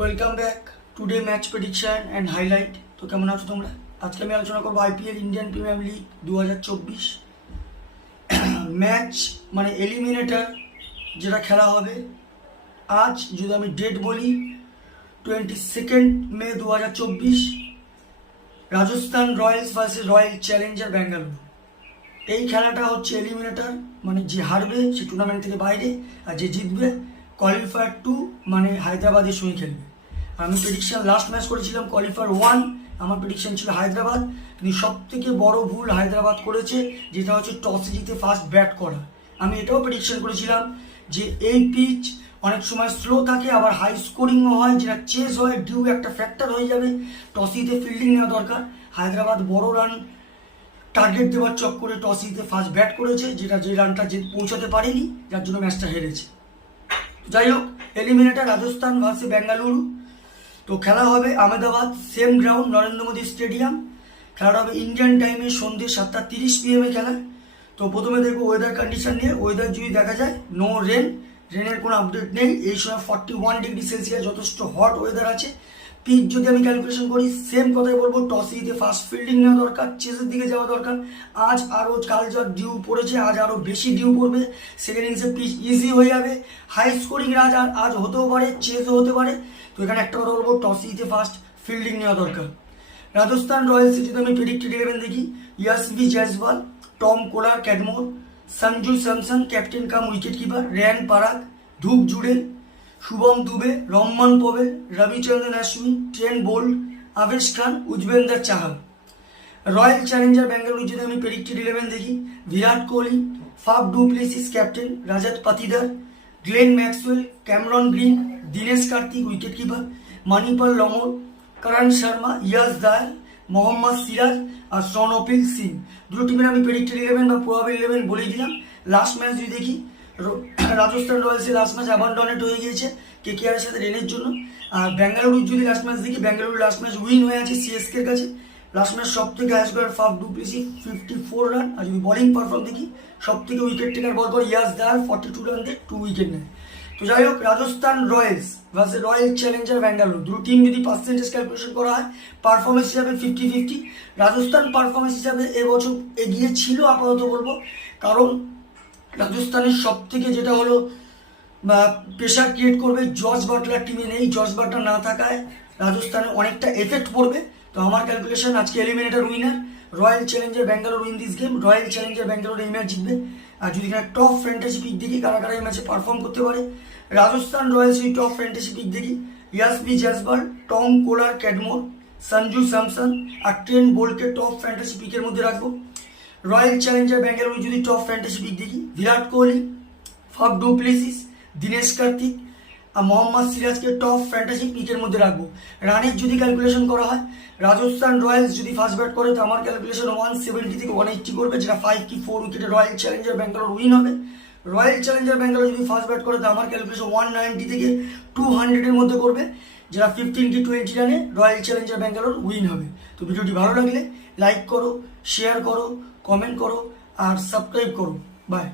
Welcome back today match prediction and highlight. তো কেমন আছো তোমরা? আজকে আমি আলোচনা করবো IPL Indian premier league 2024 match মানে এলিমিনেটর যেটা খেলা হবে আজ। যদি আমি ডেট বলি 22 মে 2024, Rajasthan Royals versus royal Challenger Bengaluru. এই খেলাটা হচ্ছে এলিমিনেটর, মানে যে হারবে সে টুর্নামেন্ট থেকে বাইরে, আর যে জিতবে কোয়ালিফায়ার 2 মানে হায়দ্রাবাদের সঙ্গে খেলবে। আমি প্রেডিকশন লাস্ট ম্যাচ করেছিলাম কোয়ালিফায়ার 1, আমার প্রেডিকশন ছিল হায়দ্রাবাদ, কিন্তু সব থেকে বড় ভুল হায়দ্রাবাদ করেছে, যেটা হচ্ছে টসে জিতে ফার্স্ট ব্যাট করা। আমি এটাও প্রেডিকশন করেছিলাম যে এই পিচ অনেক সময় স্লো থাকে, আবার হাই স্কোরিংও হয়, যেটা চেস হয়, ডিউ একটা ফ্যাক্টর হয়ে যাবে। টসে জিতে ফিল্ডিং নেওয়া দরকার। হায়দ্রাবাদ বড় রান টার্গেট দেওয়ার চক্করে টসে জিতে ফার্স্ট ব্যাট করেছে, যেটা যে রানটা পৌঁছাতে পারেনি, যার জন্য ম্যাচটা হেরেছে। যাই হোক, এলিমিনেটর রাজস্থান ভার্সেস বেঙ্গালুরু। তো খেলা হবে Ahmedabad, same ground, Narendra Modi stadium. খেলাটা হবে ইন্ডিয়ান টাইমে সন্ধ্যে 7:30 PM খেলা। তো প্রথমে দেখবো ওয়েদার কন্ডিশন নিয়ে। ওয়েদার যদি দেখা যায় নো রেন, রেনের কোনো আপডেট নেই। এই সময় 41 ডিগ্রি সেলসিয়াস, যথেষ্ট হট ওয়েদার আছে। পিচ যদি আমি ক্যালকুলেশন করি, সেম কথাই বলবো, টসে জিতে ফার্স্ট ফিল্ডিং নেওয়া দরকার, চেসের দিকে যাওয়া দরকার। আজ আরও কাল যা ডিউ পড়েছে, আজ আরও বেশি ডিউ পড়বে। সেকেন্ড ইনিংসে পিচ ইজি হয়ে যাবে। হাই স্কোরিং আজ হতেও পারে, চেসও হতে পারে। তো এখানে একটা কথা বলবো, টসে জিতে ফার্স্ট ফিল্ডিং নেওয়া দরকার। রাজস্থান রয়্যালসে যদি আমি প্রেডিক্টেড 11 দেখি, Yashasvi Jaiswal, Tom Kohler Cadmore, Sanju Samson captain cum wicket keeper, Riyan Parag, Dhruv Jurel, Shubham Dube, Rovman Powell, Ravichandran Ashwin, Trent Boult, Avesh Khan, Yuzvendra Chahal. Royal Challenger Bengaluru যদি আমি প্রেডিক্টেড 11 দেখি, Virat Kohli, Faf du Plessis captain, Rajat Patidar, Glenn Maxwell, Cameron Green, Dinesh Karthik wicket keeper, Mahipal Lomror, Karn Sharma, Yash Dayal, Mohammed Siraj আর সনপিল সিং। দুটো টিমের আমি প্রেডিক্টেড 11 বা প্রবাবল 11 বলেই দিলাম। লাস্ট ম্যাচ যদি দেখি, রাজস্থান রয়্যালসের লাস্ট ম্যাচ অ্যাবান্ডনেড হয়ে গিয়েছে কেকেআর এর সাথে রেনের জন্য। আর বেঙ্গালুরুর যদি লাস্ট ম্যাচ দেখি, বেঙ্গালুরুর লাস্ট ম্যাচ উইন হয়ে আছে সিএসকে এর কাছে। লাস্ট ম্যাচ সব থেকে highest scorer Faf du Plessis 54 run. আর যদি বোলিং পারফর্ম দেখি, সব থেকে উইকেট টেকার বল করে ইয়াস দায়াল 42 রান দিয়ে 2 উইকেট নেয়। তো যাই হোক, Rajasthan Royals versus royal Challenger Bengaluru, দুটো টিম যদি পার্সেন্টেজ ক্যালকুলেশন করা হয়, পারফরমেন্স হিসাবে 50-50। রাজস্থান পারফরমেন্স হিসাবে এবছর এগিয়ে ছিল আপাতত বলবো, কারণ রাজস্থানের সব থেকে যেটা হলো প্রেশার ক্রিয়েট করবে, জর্জ বাটলার টিমে নেই। জর্জ বাটলার না থাকায় রাজস্থানে অনেকটা এফেক্ট পড়বে। তো আমার ক্যালকুলেশন আজকে eliminator winner royal Challenger Bangalore win this game. Royal Challenger Bangalore এই ম্যাচ জিতবে। আর যদি এখানে টপ ফ্যান্টাসি পিক দেখি, কারা কারা এই ম্যাচে পারফর্ম করতে পারে, রাজস্থান রয়্যালস যদি টপ ফ্যান্টাসি পিক দেখি, Yashasvi Jaiswal, Tom Kohler Cadmore, Sanju Samson আর ট্রেন বোল্টকে টপ ফ্যান্টাসি পিকের মধ্যে রাখবো। রয়্যাল চ্যালেঞ্জার ব্যাঙ্গালুরু যদি টপ ফ্যান্টাসি পিক দেখি, Virat Kohli, Faf du Plessis, Dinesh Karthik আর মোহাম্মদ সিরাজকে টপ ফ্যান্টাসি পিকের মধ্যে রাখবো। রানের যদি ক্যালকুলেশন করা হয়, রাজস্থান রয়্যালস যদি ফার্স্ট ব্যাট করে, তো আমার ক্যালকুলেশন 170 থেকে 180 করবে, যেটা 5 কি 4 উইকেটে রয়্যাল চ্যালেঞ্জার ব্যাঙ্গালোর উইন হবে। রয়্যাল চ্যালেঞ্জার ব্যাঙ্গালোর যদি ফার্স্ট ব্যাট করে, তো আমার ক্যালকুলেশন 190 থেকে 200 মধ্যে করবে, যেটা 15 কি 20 রানে রয়্যাল চ্যালেঞ্জার ব্যাঙ্গালোর উইন হবে। তো ভিডিওটি ভালো লাগলে লাইক করো, শেয়ার করো, কমেন্ট করো আর সাবস্ক্রাইব করো। বাই।